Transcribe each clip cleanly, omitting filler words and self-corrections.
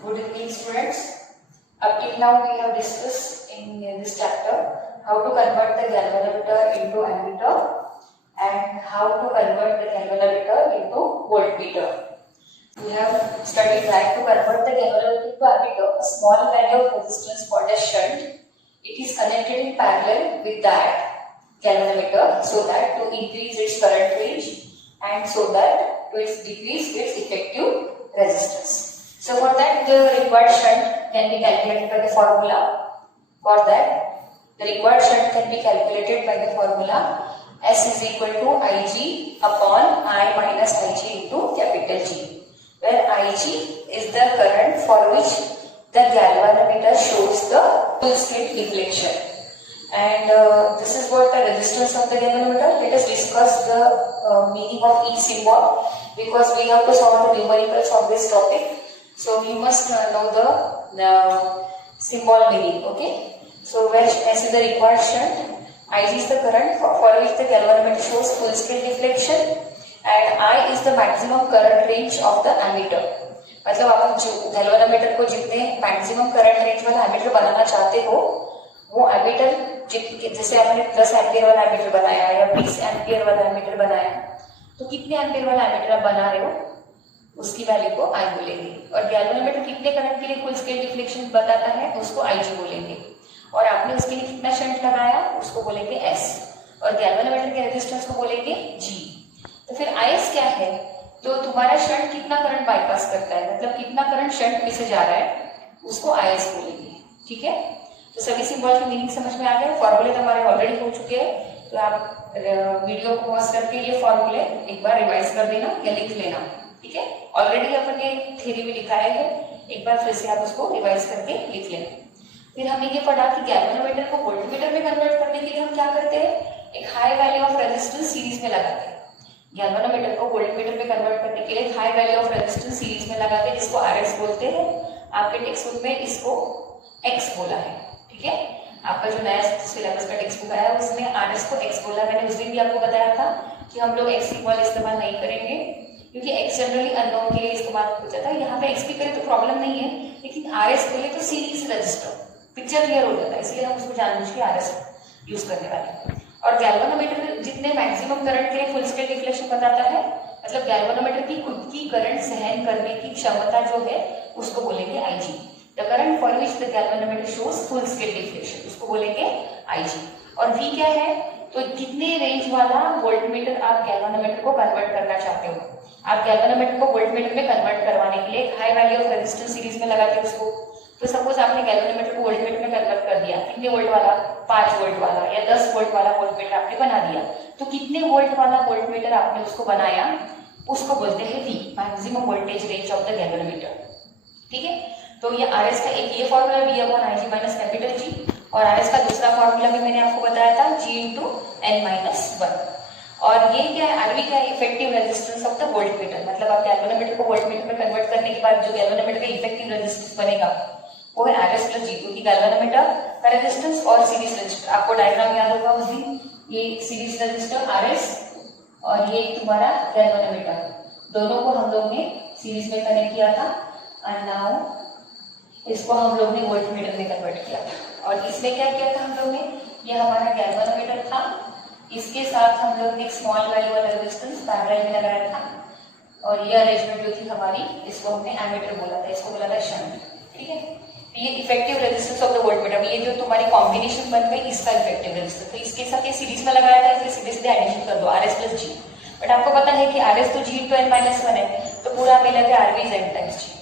Good evening, students. Up till now, we have discussed in this chapter how to convert the galvanometer into ammeter and how to convert the galvanometer into voltmeter. We have studied that to convert the galvanometer to ammeter, a small value of resistance for the shunt. It is connected in parallel with that galvanometer so that to increase its current range and so that to decrease its effective resistance. So for that the required shunt can be calculated by the formula. For that the required shunt can be calculated by the formula S is equal to Ig upon I minus Ig into capital G, where Ig is the current for which the galvanometer shows the full scale deflection. And this is what the resistance of the galvanometer. Let us discuss the meaning of each symbol because we have to solve the numericals of this topic. So we must know the symbol meaning. Okay. So where S is the required shunt, Ig is the current for which the galvanometer shows full scale deflection, and I is the maximum current range of the ammeter. मतलब आप galvanometer को जितने maximum current range वाला ammeter बनाना चाहते हो, वो ammeter जैसे आपने 10 एम्पियर वाला एमीटर बनाया या 20 एम्पियर वाला एमीटर बनाया, तो कितने एम्पियर वाला एमीटर आप बना रहे हो उसकी वैल्यू को आई बोलेंगे, और गैल्वेनोमीटर कितने करंट के लिए फुल स्केल डिफ्लेक्शन बताता है उसको आईजी बोलेंगे, और आपने उसके लिए कितना शंट लगाया उसको बोलेंगे एस, और गैल्वेनोमीटर के रेजिस्टेंस को बोलेंगे जी. तो फिर आईएस क्या है? तो तुम्हारा शंट कितना करंट बाईपास करता है, मतलब कितना करंट शंट में से जा रहा है उसको आईएस बोलेंगे. ठीक है. तो सभी सिंबल की मीनिंग समझ में आ गए. फॉर्मूले तो हमारे ऑलरेडी हो चुके हैं, तो आप वीडियो को पॉज करके ये फॉर्मूले एक बार रिवाइज कर देना या लिख लेना. ठीक है. ऑलरेडी अपन ने थ्योरी में लिखाया है, एक बार फिर से आप उसको रिवाइज करके लिख लेना. फिर हमने ये पढ़ा कि गैल्वेनोमीटर को वोल्टमीटर में कन्वर्ट करने के लिए हम क्या करते हैं, एक high value of resistance series में लगाते हैं. गैल्वेनोमीटर को वोल्टमीटर में कन्वर्ट करने के लिए high value of resistance series में लगाते हैं, जिसको आरएस बोलते हैं. आपके टेक्स्ट बुक में इसको एक्स बोला है. ठीक है. आपका जो नया सिलेबस का टेक्स्ट बुक आया उसमें आरएस को एक्स बोला. मैंने उस दिन भी आपको बताया था कि हम लोग एक्स सिंबल इस्तेमाल नहीं करेंगे क्योंकि एक्स जनरली अननोन के लिए इस्तेमाल हो जाता है. यहाँ पे एक्स भी करें तो प्रॉब्लम नहीं है, लेकिन आरएस बोले तो सीरीज रजिस्टर पिक्चर क्लियर हो जाता है, इसलिए हम उसको जानबूझ के आरएस यूज करने वाले. और गैल्वेनोमीटर जितने मैक्सिमम करंट के लिए फुल स्केल डिफ्लेक्शन बताता है, मतलब गैल्वेनोमीटर की खुद की करंट सहन करने की क्षमता जो है उसको बोलेंगे IG. The current for which the galvanometer shows full scale deflection उसको बोलेंगे आईजी. और वी क्या है, तो कितने रेंज वाला वोल्टमीटर आप गैल्वेनोमीटर को कन्वर्ट करना चाहते हो. आप गैल्वेनोमीटर को वोल्टमीटर में कन्वर्ट करवाने के लिए high value of resistance series में लगाते हैं उसको. तो सपोज आपने गैल्वेनोमीटर को वोल्टमीटर में कन्वर्ट कर दिया, कितने वोल्ट वाला, 5 वोल्ट वाला या 10 वोल्ट वाला वोल्टमीटर आपने बना दिया. तो कितने वोल्ट वाला वोल्टमीटर आपने उसको बनाया उसको बोलते हैं V, maximum voltage range of the galvanometer. ठीक है. तो ये आरएस का एक ये formula V upon IG minus capital G, और आरएस का दूसरा फॉर्मूला भी मैंने आपको बताया था जी इंटू एन माइनस 1. और ये क्या है, आरवी क्या है, effective resistance of the voltmeter. मतलब आप गैल्वेनोमीटर को वोल्टमीटर में कन्वर्ट करने के बाद जो गैल्वेनोमीटर का इफेक्टिव रेजिस्टेंस बनेगा वो है आरएस प्लस जी, क्योंकि गैल्वेनोमीटर का रेजिस्टेंस और सीरीज रजिस्टर, आपको डायग्राम याद होगा उस दिन, ये सीरीज रजिस्टर आरएस और ये तुम्हारा गैल्वेनोमीटर, दोनों को हम लोग ने सीरीज में कनेक्ट किया था, एंड नाउ इसको हम लोग ने वोल्टमीटर में कन्वर्ट किया था. और इसमें क्या किया था हम लोग ने, ये हमारा गैल्वेनोमीटर था, इसके साथ हम लोग ने एक स्मॉल वैल्यू वाला रेजिस्टेंस पैरेलल में लगाया था, और ये अरेंजमेंट जो थी हमारी, इसको हमने एमीटर बोला था, इसको बोला था शंट. ठीक है. ये effective resistance of the voltmeter, ये जो तुम्हारी कॉम्बिनेशन बन गई इसका इफेक्टिव रेजिस्टेंस. तो इसके साथ ये सीरीज में लगाया था, इसलिए सीधे सीधे एडिशन कर दो आरएस प्लस जी. बट आपको पता है कि आरएस तो जी इंटू एन माइनस 1 है, तो पूरा मिला के आरवी इज एन टाइम्स जी.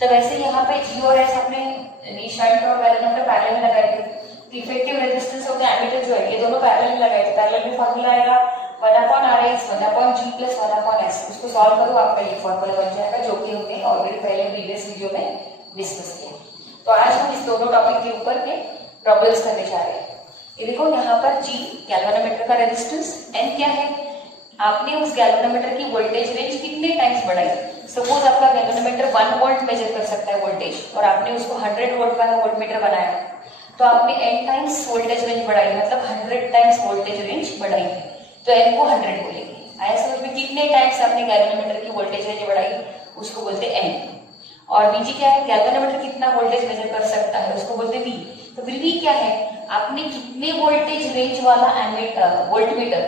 तो वैसे यहाँ पे जी और एस आपने शंट और गैल्वेनोमीटर पैरेलल में लगाए थे, तो effective resistance of the ammeter जो है ये दोनों पैरेलल में लगाए थे. पैरेलल में फॉर्मूला आएगा 1/RS 1/G प्लस 1/S. उसको सॉल्व करो, आपका ये फॉर्मूला बन जाएगा, जो कि हमने ऑलरेडी पहले प्रीवियस वीडियो में डिस्कस किया. तो आज हम इस दोनों टॉपिक के ऊपर के प्रॉब्लम्स करने जा रहे हैं. ये देखो यहाँ पर जी गैल्वेनोमीटर का रेजिस्टेंस, एन क्या है, आपने उस गैल्वेनोमीटर की वोल्टेज रेंज कितने टाइम्स बढ़ाई. सपोज आपका गैल्वेनोमीटर 1 वोल्ट मेजर कर सकता है वोल्टेज, और आपने उसको 100 वोल्ट वाला वोल्टमीटर बनाया, तो आपने n टाइम्स वोल्टेज रेंज बढ़ाई, मतलब 100 टाइम्स वोल्टेज रेंज बढ़ाई, तो n को 100 बोलेंगे. आया समझ में, कितने टाइम्स आपने गैल्वेनोमीटर की वोल्टेज रेंज बढ़ाई उसको बोलते हैं n. और Vg क्या है, गैल्वेनोमीटर कितना वोल्टेज मेजर कर सकता है उसको बोलते हैं V। तो फिर V क्या है, आपने कितने वोल्टेज रेंज वाला वोल्टमीटर,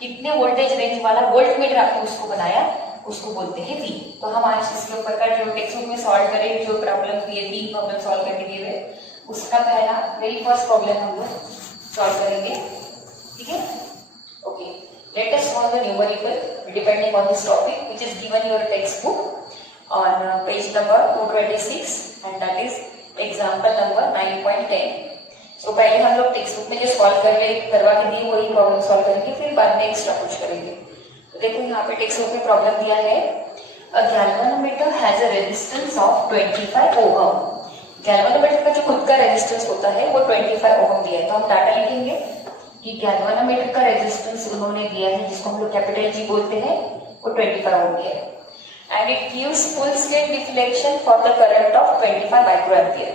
कितने वोल्टेज रेंज वाला वोल्टमीटर आपने उसको बनाया, उसको बोलते हैं V। तो हम आज इसके ऊपर का जो टेक्स्ट बुक में सॉल्व करेंगे, जो प्रॉब्लम दिए 3 प्रॉब्लम सॉल्व करके दिए हुए, उसका पहला वेरी फर्स्ट प्रॉब्लम हम लोग सॉल्व करेंगे, ठीक है। Okay, let us solve the numerical depending on this topic which is given your text book on page number 226 and that is example number 9.10। so पहले हम लोग टेक्स्ट बुक में जो सॉल्व करवा के दिए वही प्रॉब्लम सॉल्व करेंगे, फिर बाद में एक्स्ट्रा कुछ करेंगे। तो देखो यहाँ पे टेक्स्ट बुक में प्रॉब्लम दिया है, a galvanometer has a resistance of 25 ohm। Galvanometer का जो खुद का रेजिस्टेंस होता है वो 25 ओम दिया है। तो हम डाटा लिखेंगे कि गैल्वेनोमीटर का रेजिस्टेंस उन्होंने दिया है, जिसको हम लोग कैपिटल जी बोलते हैं, वो 25 ओम दिया है। And it gives full scale deflection for the current of 25 microampere।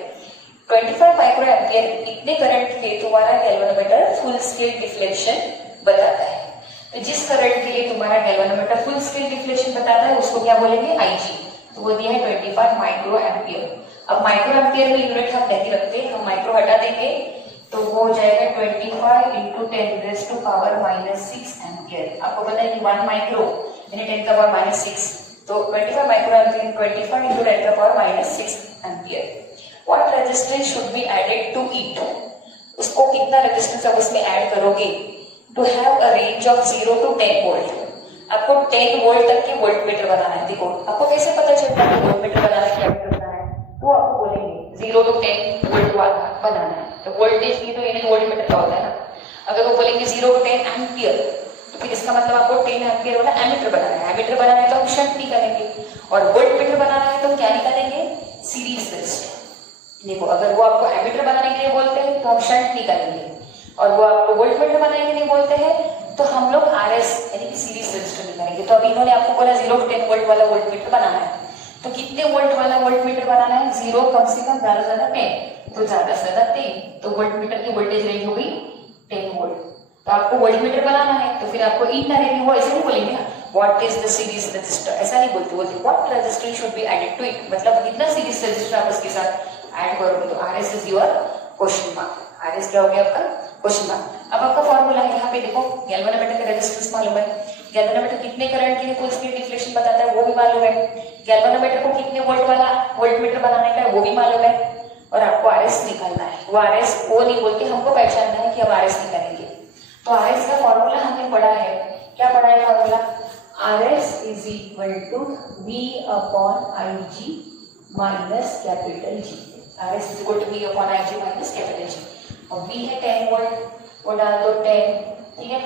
25 microampere इतने करंट के तुम्हारा गैल्वेनोमीटर फुल स्केल डिफ्लेक्शन बताता है। तो जिस करंट के लिए तुम्हारा गैल्वेनोमीटर फुल स्केल डिफ्लेक्शन बताता है उसको क्या बोलेंगे, Ig। तो वो दिया है 25 माइक्रोएम्पियर। अब माइक्रोएम्पियर में यूनिट हम नहीं रखते, हम माइक्रो हटा देंगे तो वो हो जाएगा 25 into 10⁻⁻6 एम्पियर। आपको पता है कि 1 माइक्रो यानी 10⁻⁻6, तो 25 microampere 25 into 10⁻⁻6 ampere. What resistance should be added to it, उसको कितना रेजिस्टेंस आप उसमें ऐड करोगे, to have a range of 0 to 10 volt. आपको 10 वोल्ट तक के वोल्टमीटर बनाना है। देखो आपको कैसे पता चलता है कि वोल्टमीटर बनाना क्या करना है, तो आपको बोलेंगे 0 to 10 वोल्ट वाला बनाना है। तो वोल्टेज की तो यूनिट वोल्टमीटर का होता है ना। अगर वो बोलेंगे 0 to 10 एम्पियर, तो फिर इसका मतलब आपको 10 एम्पियर वाला एमीटर बनाना है। एमीटर बनाना है तो हम शंट निकालेंगे, और वोल्टमीटर बनाना है तो हम क्या निकालेंगे, सीरीज रेजिस्टर। देखो अगर वो आपको एमीटर बनाने के लिए बोलते हैं तो हम शंट निकालेंगे, और वो आपको वोल्टमीटर बनाने के लिए बोलते हैं तो हम लोग आरएस यानी कि सीरीज रेजिस्टर निकालेंगे। तो अभी इन्होंने आपको बोला 0 to 10 वोल्ट वाला वोल्टमीटर बनाना है, तो कितने वोल्ट वाला वोल्टमीटर बनाना है, 0 कम से कम, ज्यादा से ज्यादा 10, तो ज्यादा से ज्यादा 10, तो वोल्टमीटर की वोल्टेज रेंज हो गई 10 वोल्ट। तो आपको वोल्टमीटर बनाना है तो फिर आपको इनडायरेक्टली वो ऐसे नहीं बोलेंगे ना, what is the series resistor, ऐसा नहीं बोलते what resistance should be added to it, मतलब कितना सीरीज रेजिस्टर आप उसके साथ ऐड करोगे। तो RS is your question mark, RS क्या हो गया आपका क्वेश्चन मार्क। अब आपका फॉर्मूला है यहाँ पे देखो, गैल्वेनोमीटर का रेजिस्टेंस मालूम है, गैल्वेनोमीटर कितने करंट के लिए फुल स्केल डिफ्लेक्शन बताता है वो भी मालूम है, गैल्वेनोमीटर को कितने वोल्ट वाला वोल्टमीटर बनाने का है वो भी मालूम है, और आपको आरएस निकालना है। वो आरएस वो नहीं बोलते, हमको पहचानना है कि हम आरएस निकालेंगे। तो आरएस का फॉर्मूला हमने पढ़ा है, क्या पढ़ा है formula, RS is equal to V upon IG minus capital G। RS is equal to V upon IG minus capital G। और V है 10 वोल्ट, वो डाल दो 10, ठीक है।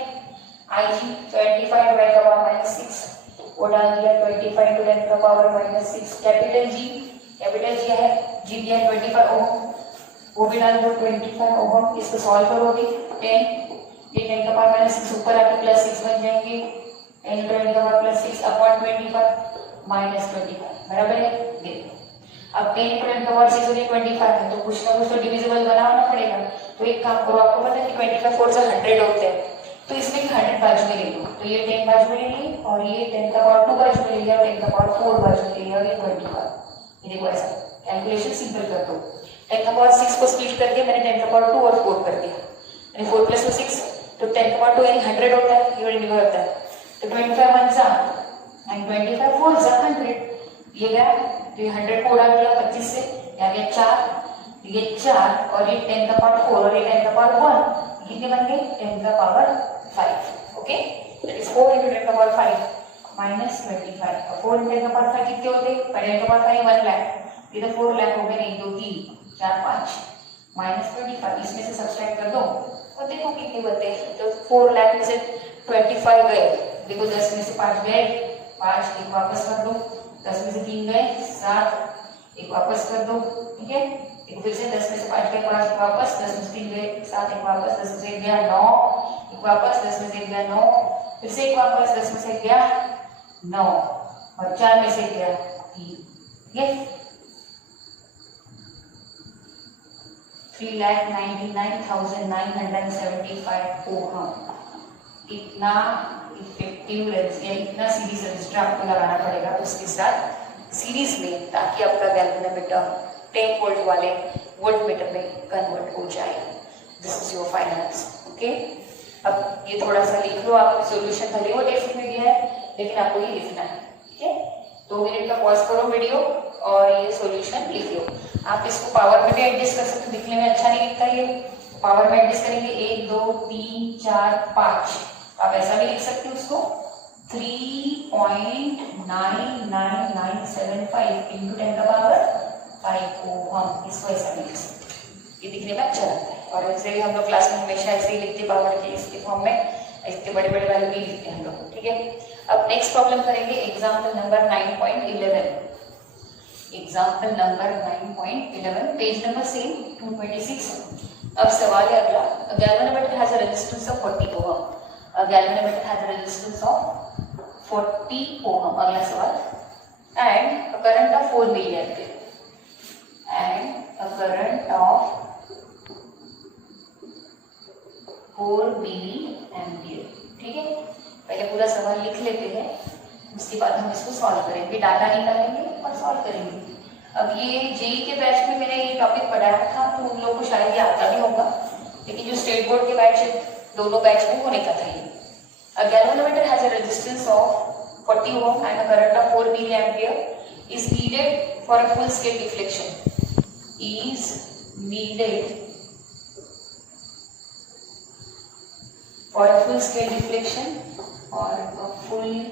IG 25 to 10⁻⁻6, वो डाल दिया 25 to 10⁻⁻6। कैपिटल G है, G दिया 25 ओम, वो भी डाल दो 25 ओम। इसको सॉल्व करोगे 10, ये 10⁻⁻6 ऊपर आके प्लस 6 बन जाएंगे, 10 to 10⁻⁻6 अपॉन 25 माइनस 25, बराबर है। देखो अब 10 to 10⁻⁶ हो गया 25 है, तो कुछ ना कुछ तो डिविजिबल बनाना पड़ेगा। तो एक काम करो, आपको पता है कि 25 4 से 100 होते हैं, तो इसमें 100 बाजू में ले लो, तो ये 10 बाजू में ले ली, और ये 10⁻2 बाजू में ले लिया, और 10⁻4 बाजू में ले लिया, और ये 25। ये देखो ऐसा कैलकुलेशन सिंपल कर दो। 10⁻6 को स्प्लिट करके मैंने 10⁻2 और 4 कर दिया, यानी 4 + 6, तो 10⁻2 यानी 100 होता है, ये डिवाइड होता है। तो 25 1 जा एंड 25 4 जा 100, ये गया, तो ये 100 को उड़ा दिया 25 से, यानी 4, ये 4 और ये 10⁻4 और ये 10⁻1, कितने बन गए 10⁻5। Okay, that is 4 into 10⁻5 minus 25। और 4 into 10⁻5 कितने होते, 10⁻5 1 लाख, ये तो 4 लाख हो गए, नहीं 2 3 4 5 माइनस 25, इसमें से सब्सट्रैक्ट कर दो और देखो कितने बचे। तो 4 लाख में से 25 गए, देखो 10 में से 5 गए, 5 एक वापस कर दो, 10 में से 3 गए 7, एक वापस कर दो, ठीक है। एक फिर से 10 में से 5 गए, 5 वापस, 10 में से 3 गए 7, एक वापस, 10 में से 1 गया 9, एक वापस, 10 में से 1 गया 9, फिर से एक वापस, 10 में से 1 गया 9, और 4 में से 1 गया 3, ठीक है। 3,99,975 ओम इतना इफेक्टिव रेजिस्टेंस, इतना सीरीज रेजिस्टर आपको लगाना पड़ेगा उसके साथ सीरीज में, ताकि आपका गैल्वेनोमीटर 10 वोल्ट वाले वोल्ट मीटर में कन्वर्ट हो जाए। This is your final answer. Okay, अब ये थोड़ा सा लिख लो आप, सॉल्यूशन भले वो टेक्स्ट में दिया है लेकिन आपको ये लिखना है। ठीक है, 2 मिनट का पॉज करो वीडियो और ये सॉल्यूशन लिख लो। आप इसको पावर में भी एडजस्ट कर सकते हो, दिखने में अच्छा नहीं दिखता ये, पावर में एडजस्ट करेंगे 1 2 3 4 5, आप ऐसा भी लिख सकते हो उसको 3.99975 into 10 का पावर 5 ओम, इसको ऐसा भी लिख सकते हैं, ये दिखने में अच्छा लगता है। और ऐसे भी हम लोग क्लास में हमेशा ऐसे ही लिखते पावर के इसके फॉर्म में, इतने बड़े बड़े वाले नहीं लिखते हम लोग। ठीक है, अब नेक्स्ट प्रॉब्लम करेंगे example number 9.11। Example number 9.11, page number same 226। अब सवाल है अगला, galvanometer has a resistance of 40 ohm. Galvanometer has a resistance of 40 ohm. अगला सवाल, and a current of 4 milli ampere, and a current of 4 milli ampere. ठीक है, पहले पूरा सवाल लिख लेते हैं, उसके बाद हम इसको सॉल्व करेंगे, डाटा निकालेंगे और सॉल्व करेंगे। अब ये जेई के बैच में मैंने ये टॉपिक पढ़ाया था, तो उन लोगों को शायद ये आता भी होगा, लेकिन जो स्टेट बोर्ड के बैच है, दोनों बैच में होने का था ये। A galvanometer has a resistance of 40 ohm and a current of 4 milliampere is needed for a full scale deflection. Is needed for a full scale deflection or a full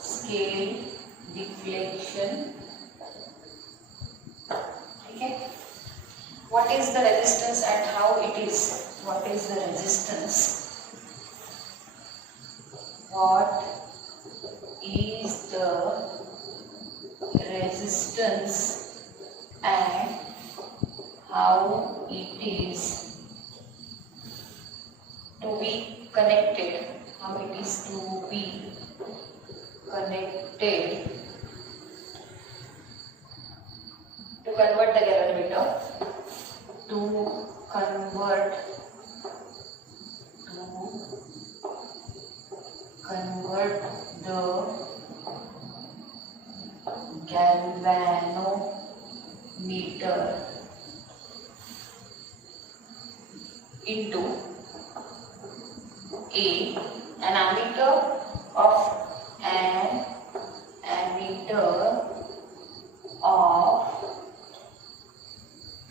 scale deflection. Okay. What is the resistance and how it is? What is the resistance? What is the resistance and how it is to be connected? How it is to be connected to convert the galvanometer to convert the galvanometer into an ammeter of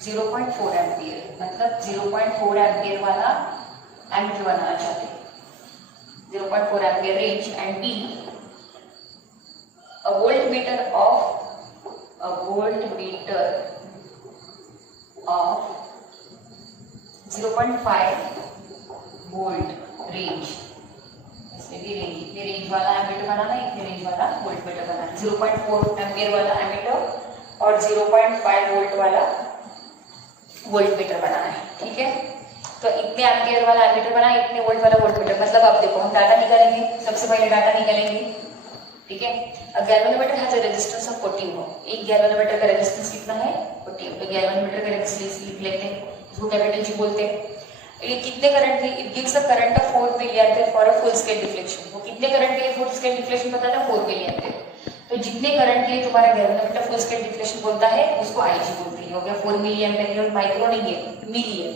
0.4 ampere, मतलब 0.4 ampere वाला ammeter बनाना चाहते हैं, 0.4 ampere range, and be a voltmeter of 0.5 volt range. इसमें भी range, इतने range वाला ammeter बनाना है, इतने रेंज वाला वोल्टमीटर बनाना है। 0.4 एम्पियर वाला एमीटर और 0.5 वोल्ट वाला वोल्टमीटर बनाना है। ठीक है, तो इतने एम्पियर वाला एमीटर बना, इतने वोल्ट वाला वोल्टमीटर, मतलब आप देखो हम डाटा निकालेंगे, सबसे पहले डाटा निकालेंगे। ठीक है, अब galvanometer has a resistance of 40 ओम। एक गैल्वेनोमीटर का रेजिस्टेंस कितना है? 40 ओम। तो गैल्वेनोमीटर का रेजिस्टेंस लिख लेते हैं, इसको कैपिटल जी बोलते हैं। ये कितने करंट है? It gives a current of 4 milli ampere for a full scale deflection. वो कितने करंट के लिए फुल स्केल डिफ्लेक्शन बताता है? 4 मिली एम्पियर। तो जितने करंट के लिए तुम्हारा गैल्वेनोमीटर फुल स्केल डिफ्लेक्शन बोलता है उसको आईजी बोलते हैं। हो गया 4 मिली एम्पियर, और माइक्रो नहीं है, मिली है,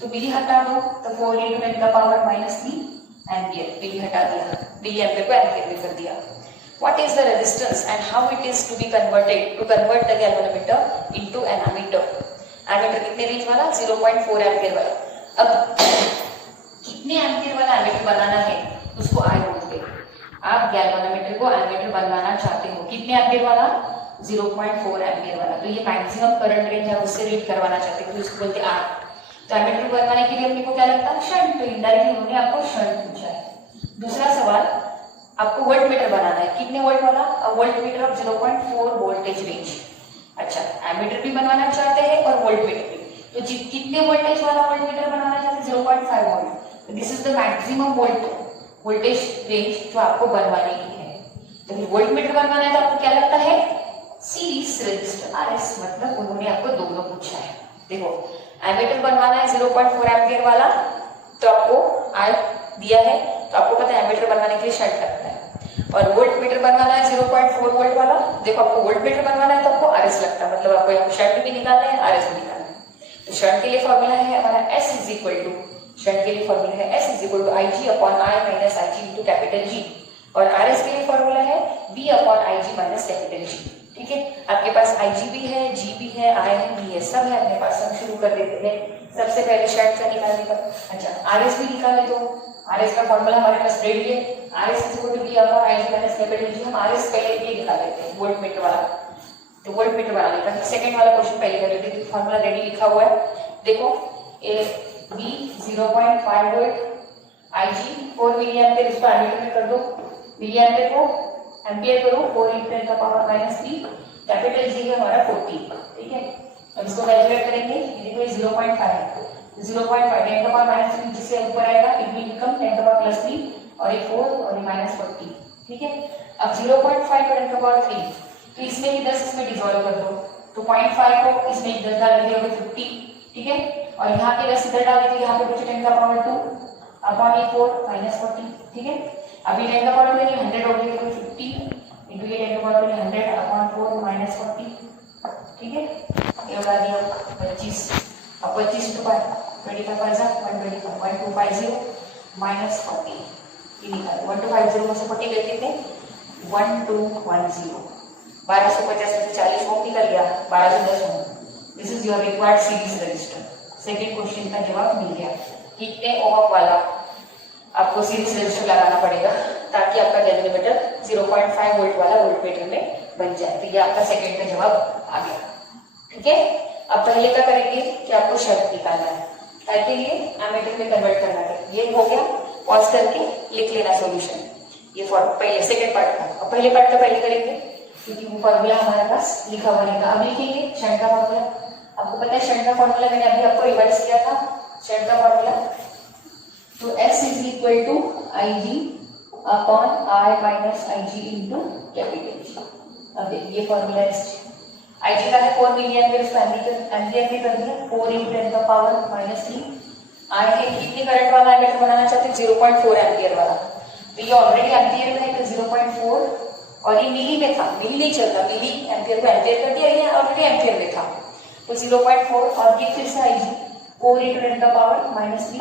तो मिली हटा दो, तो 4 × 10 का पावर -3 एम्पियर, मिली हटा दिया, मिली एम्पियर को एम्पियर में कर दिया। What is the resistance and how it is to be converted to convert the galvanometer into an ammeter? Ammeter कितने रेंज वाला? 0.4 एम्पियर वाला। अब कितने एम्पियर वाला एमीटर बनाना है उसको आई बोलते हैं। आप गैल्वेनोमीटर को एमीटर बनवाना चाहते हो, कितने एम्पियर वाला? 0.4 एम्पियर वाला। तो ये मैक्सिमम करंट रेंज है, उससे रीड करवाना चाहते हो, तो इसको बोलते हैं आर। तो एमीटर बनवाने के लिए अपने को क्या लगता है? शंट। तो इनडायरेक्टली उन्होंने आपको शंट पूछा है। दूसरा सवाल, आपको वोल्टमीटर बनाना है, कितने वोल्ट वाला? Voltmeter of 0.4 voltage range. अच्छा, एमीटर भी बनवाना चाहते हैं और वोल्टमीटर भी। तो कितने वोल्टेज वाला वोल्टमीटर बनाना चाहते हैं? 0.5 वोल्ट। तो this is the maximum voltage range जो आपको बनवाने की है। तो वोल्टमीटर बनवाना है तो आपको क्या लगता है? सीरीज रेजिस्टर आरएस, मतलब उन्होंने आपको दोनों पूछा है। देखो, एमीटर बनवाना है 0.4 एम्पियर वाला, तो आपको आर दिया है, तो आपको पता है एमीटर बनवाने के लिए शंट लगता है। और वोल्ट मीटर बनवाना है 0.4 वोल्ट वाला। देखो आपको वोल्ट मीटर बनवाना है तो आपको आरएस लगता है, मतलब आपको यहाँ शंट भी निकालना है, आरएस भी निकालना है। तो शंट के लिए फॉर्मूला है हमारा S is equal to, shunt के लिए फॉर्मूला है S is equal to IG upon I minus IG into capital G, और आरएस के लिए फॉर्मूला है B upon IG minus capital G। ठीक है, आपके पास IG भी है, G भी है, I है, B है, सब है अपने पास। हम शुरू कर देते हैं सबसे पहले शंट का निकालने का। अच्छा, आरएस भी निकाले तो आरएस का फॉर्मूला हमारे पास रेडी है, RS is equal to B upon IG minus capital G। हम आरएस पहले ये निकाल लेते हैं वोल्ट मीटर वाला, तो वोल्ट मीटर बनाने का सेकंड वाला क्वेश्चन पहले कर लेते हैं। फॉर्मूला रेडी लिखा हुआ है, देखो A B 0.5 volt, IG 4 milli ampere, इसको एम्पीयर में कर दो, मिली एम्पियर को एम्पियर करो, 4 × 10⁻³ कैपिटल G है हमारा 40। ठीक है, अब इसको कैलकुलेट करेंगे, देखो 0.5 0.5 10⁻³ जिससे ऊपर आएगा इट विल बिकम 10⁻+3 और ये 4 और ये -40। ठीक है, अब 0.5 पर 10⁻³ तो इसमें भी 10 इसमें डिसॉल्व कर दो, तो 0.5 को इसमें 10 डाल दिया तो 50। ठीक है, और यहाँ पे 10 इधर डाल देते, यहाँ पे बचे 10⁻² अपॉन ये 4 -40। ठीक है, अभी 10⁻² यानी 100 हो गया, तो 50 इंटू ये 10⁻² 100 अपॉन 4 -40। ठीक है, ये बता दिया 25। अब 25 × 25 125 1250 -40 ये निकाल 1250 में से 40 गए कितने 1210 1250 में से 40 ओम निकल गया 1210 ohm. This is your required series resistor. Second question का जवाब मिल गया। कितने ओम वाला आपको सीरीज रजिस्टर लगाना पड़ेगा ताकि आपका गैल्वेनोमीटर 0.5 वोल्ट वाला वोल्टमीटर में बन जाए। तो ये आपका सेकंड का जवाब आ गया। ठीक है, अब पहले का करेंगे कि आपको शंट निकालना है, ताकि ये एमीटर में कन्वर्ट करना है। ये हो गया, पॉज करके लिख लेना सॉल्यूशन। ये पहले सेकंड पार्ट का, अब पहले पार्ट का पहले करेंगे क्योंकि वो फॉर्मूला हमारे पास लिखा हुआ रहेगा। अब लिखेंगे शंट का फॉर्मूला। आपको पता है शंट का फॉर्मूला मैंने अभी आपको रिवाइज किया था, शंट का फॉर्मूला तो S is equal to IG upon I minus IG into capital G। अब देखिए ये फॉर्मूला है, IG का है 4 मिली एम्पियर, उसको एम्पियर में कर दिया 4 × 10⁻³ I है कितने करंट वाला एमीटर बनाना चाहते हैं 0.4 एम्पियर वाला, तो ये ऑलरेडी एम्पियर में है तो 0.4 और ये मिली में था, मिली नहीं चलता, मिली एम्पियर को एम्पियर कर दिया, ये ऑलरेडी एम्पियर में था तो 0.4 और ये फिर से IG 4 × 10⁻³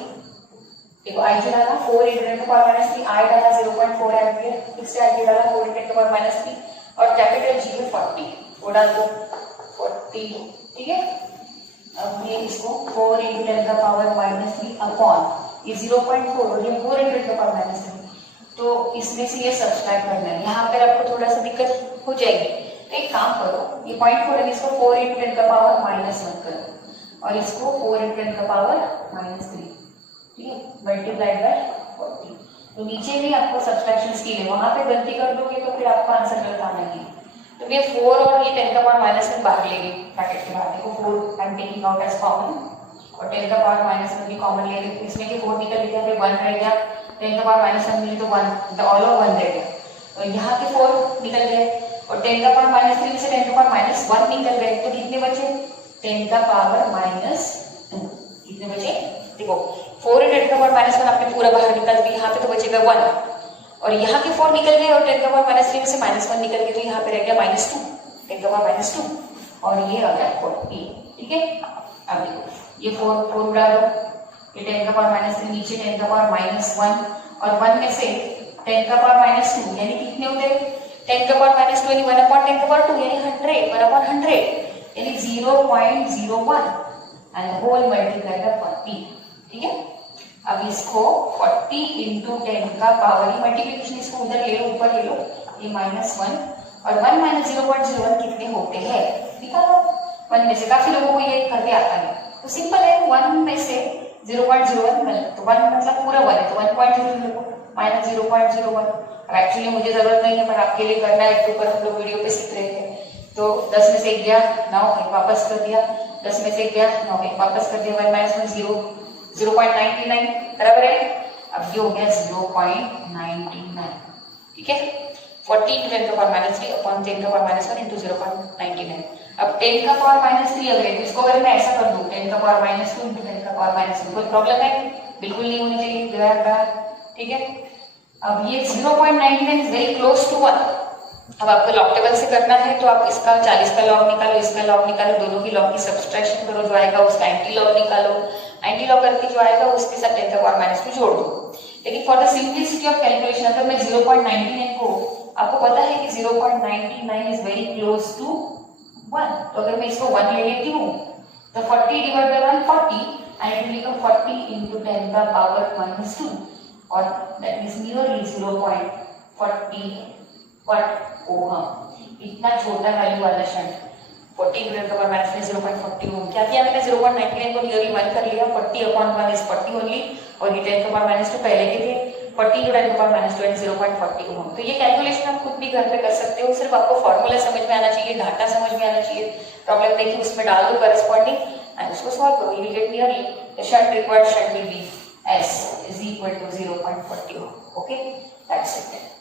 देखो IG डाला 4 × 10⁻³ I डाला 0.4 एम्पियर, फिर से IG डाला 4 × 10⁻³ और कैपिटल G है 40, वो डाल दो 40। ठीक है, अब ये इसको 4 × 10⁻³ अपॉन ये 0.4 और ये 4 × 10⁻³, तो इसमें से ये सब्सट्रैक्ट करना है। यहाँ पर आपको थोड़ा सा दिक्कत हो जाएगी, तो एक काम करो, ये 0.4 है इसको 4 × 10⁻⁻1 करो और इसको 4 × 10⁻³ ठीक है मल्टीप्लाइड बाय 40। तो नीचे भी आपको सब्सट्रैक्शन स्किल है, वहां पे गलती कर दोगे तो फिर आपका आंसर गलत आना ही। तो ये 4 और ये 10⁻⁻1 बाहर लेंगे ब्रैकेट के बाहर, देखो 4 I am taking out as common और 10⁻⁻1 भी कॉमन ले लेंगे, इसमें के 4 निकल गया, फिर 1 रह गया, 10⁻⁻1 मिली तो 1 द ऑल ऑफ 1 रह गया, तो यहाँ के 4 निकल गए और 10⁻³ से 10⁻1 निकल गए, तो कितने बचे 10⁻⁻2 कितने बचे, देखो 4 × 10⁻1 आपने पूरा बाहर निकल दिया, यहाँ पे तो बचेगा 1 और यहाँ के 4 निकल गए और 10⁻³ में से -1 निकल गए, तो यहाँ पे रह गया -2 10⁻2 और ये आ गया 40। ठीक है, अब देखो ये 4 उड़ा दो, ये 10⁻³ नीचे 10⁻1 और 1 में से 10⁻2 यानी कितने होते हैं 10⁻2 यानी 1/10⁻2 यानी 100 यानी 0.01 एंड होल मल्टीप्लाई बाय 40। ठीक है, अब इसको 40 × 10 का पावर ही मल्टीप्लिकेशन इसको उधर ले लो, ऊपर ले लो, ये -1 और 1 - 0.01 कितने होते हैं निकालो। 1 में से काफी लोगों को ये करके आता है, तो सिंपल है 1 में से 0.01 तो 1 मतलब पूरा 1 है तो 1.0 -0.01। अब एक्चुअली मुझे जरूरत नहीं है पर आपके लिए करना है, एक ऊपर हम लोग वीडियो पे सीख रहे थे, तो 10 में से 1 गया 9 1 वापस कर दिया, 10 में से 1 गया 9 1 वापस कर दिया, 1 - 1 0 0.99 बराबर है। अब ये हो गया 0.99। ठीक है, 40 × 10⁻³ अपॉन 10⁻1 इंटू 0.99। अब 10⁻³ अगर है तो इसको अगर मैं ऐसा कर दूं 10⁻² इंटू 10⁻1 कोई प्रॉब्लम है बिल्कुल नहीं होनी चाहिए। ठीक है, अब ये 0.99 इज वेरी क्लोज टू 1। अब आपको लॉग टेबल से करना है तो आप इसका 40 का लॉग निकालो, इसका लॉग निकालो, दोनों की लॉग की सब्सट्रैक्शन करो, जो आएगा उसका एंटी लॉग निकालो, एंटी लॉग करके जो आएगा उसके साथ 10 का पावर माइनस 2 जोड़ दो। लेकिन for the simplicity of calculation अगर मैं 0.99 को, आपको पता है कि 0.99 इज वेरी क्लोज टू 1, तो अगर मैं इसको 1 ले लेती हूँ तो 40 divide by 1 40 and it will become 40 into 10 का पावर माइनस 2 और that is nearly 0.40 ओहम। इतना छोटा वैल्यू वाला शंट 40 into 10 का पावर माइनस 0.40 ओहम। क्या किया मैंने 0.99 को नियरली 1 कर लिया, 40/1 is 40 ओनली, और ये 10 का पावर माइनस 2 पहले के थे, 40 into 10 का पावर माइनस 2 is 0.40 ओहम। तो ये कैलकुलेशन आप खुद भी घर पे कर सकते हो, सिर्फ आपको फॉर्मूला समझ में आना चाहिए, डाटा समझ में आना चाहिए, प्रॉब्लम देखिए उसमें डाल दो करस्पॉन्डिंग एंड उसको सॉल्व करो, you will get nearly the shunt required shunt will be S is equal to 0.40 ohm. Okay, that's it.